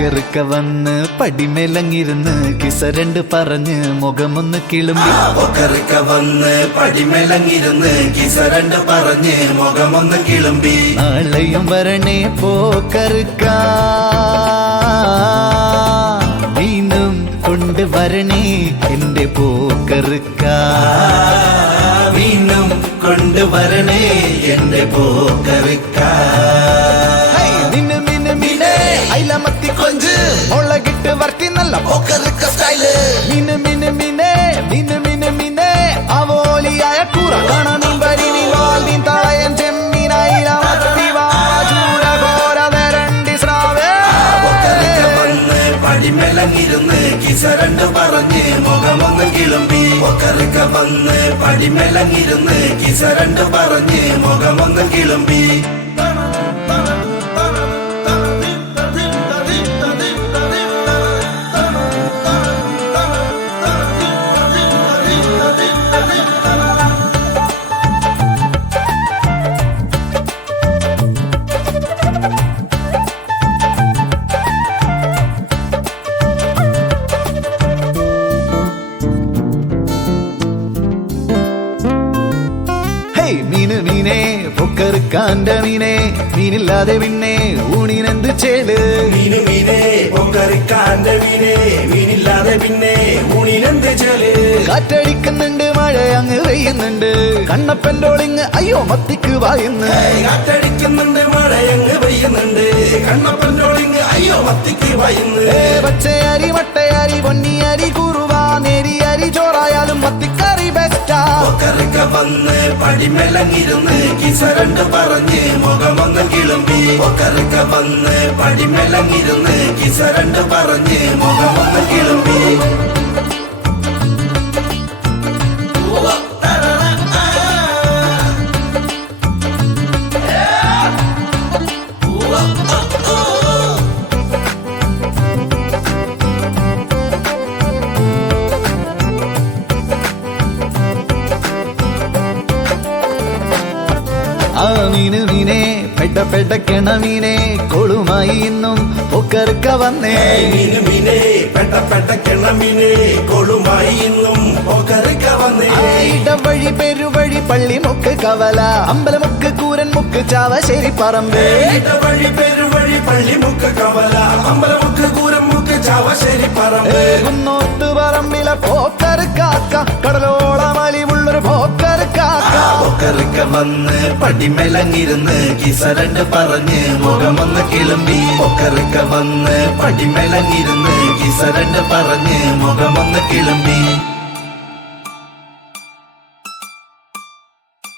പൊക്കറുക്ക വന്ന് പടിമേലങ്ങിരുന്ന് കിസരണ്ട് പറഞ്ഞ് മുഖമൊന്ന് കിളുമ്പി. പൊക്കറുക്ക വന്ന് പടിമേലങ്ങിരുന്ന് കിസരണ്ട് പറഞ്ഞ് മുഖമൊന്ന് കിളുമ്പി. നാളെയും വരണേ പോക്കറുക്ക, വീണ്ടും കൊണ്ടുവരണേ എന്റെ പോക്കറുക്ക, വീണ്ടും കൊണ്ടുവരണേ എന്റെ പോക്കറുക്ക. അയിലമത്തി കൊഞ്ച് മുളകിട്ട് വർത്തി നല്ല പോക്കറുക്ക സ്റ്റൈല്. മീന് മീന് മീനെ മീന് മീന് മീനെ അവോലിയായ കൂറ കാണാൻ വരി വാൽ നീ തളയൻ ചെമ്മീനായിരമത്തി വാചൂര ഘോര വരണ്ടി സ്രാവേ. പടിമേലങ്ങിരുന്ന് കിസരണ്ട് പറഞ്ഞ് മുഖമൊന്ന് കിളുമ്പി. പൊക്കറുക്ക വന്ന് പടിമേലങ്ങിരുന്ന് കിസരണ്ട് പറഞ്ഞ് മുഖമൊന്ന് കിളുമ്പി. മീന് മീനെ പൊക്കറുക്കാന്റെ മീനെ മീനില്ലാതെ പിന്നെ ഊണിനെന്ത് ചേല്. മീന് മീനെ പൊക്കറുക്കാന്റെ മീനെ മീനില്ലാതെ പിന്നെ ഊണിനെന്ത് ചേല്. കാറ്റടിക്കുന്നുണ്ട് മഴ അങ്ങ് പെയ്യുന്നുണ്ട് കണ്ണപ്പൻ്റോളിങ് അയ്യോ മത്തിക്ക് വായുന്നു. കാറ്റടിക്കുന്നുണ്ട് മഴ അങ്ങ് പെയ്യുന്നുണ്ട് കണ്ണപ്പൻ്റോളിങ് അയ്യോ മത്തിക്ക് വായുന്നു. പച്ചയരി മട്ടയരി പൊന്നിയരി കുറുവ നേരിയരി ചോറായാലും മത്തിക്കറി ബെസ്റ്റാ. പൊക്കറുക്ക വന്ന് പടിമേലങ്ങിരുന്ന് കിസരണ്ട് പറഞ്ഞ് മുഖമൊന്ന് കിളുമ്പി. പൊക്കറുക്ക വന്ന് പടിമേലങ്ങിരുന്ന് കിസരണ്ട് പറഞ്ഞ് മുഖമൊന്ന് കിളുമ്പി. ആ മീന് മീനെ പെടക്കെണ മീനെ കൊളുമായി ഇന്നും പൊക്കറുക്ക വന്നേ. മീന് മീനെ പെട്ടക്കെണ മീനെ കൊളുമായി ഇന്നും പൊക്കറുക്ക വന്നേ. ഇടവഴി പെരുവഴി പള്ളി മുക്ക് കവല അമ്പലമുക്ക് കൂരൻ മുക്ക് ചാവശ്ശേരി പറമ്പ്. ഇടവഴി പെരുവഴി പള്ളി മുക്ക് കവല അമ്പലമുക്ക് കൂരൻ മുക്ക് ചാവശ്ശേരി പറമ്പ്. കുന്നോത്ത് പറമ്പിലെ പോക്കറുക്കാക്ക കടലോളം അലിവുള്ളൊരു പോക്കറുക്കാക്ക. പൊക്കറുക്ക വന്ന് പടിമേലങ്ങിരുന്ന് കിസരണ്ട് പറഞ്ഞ് മുഖമൊന്ന് കിളുമ്പി. പൊക്കറുക്ക വന്ന് പടിമേലങ്ങിരുന്ന് കിസരണ്ട് പറഞ്ഞ് മുഖമൊന്ന് കിളുമ്പി.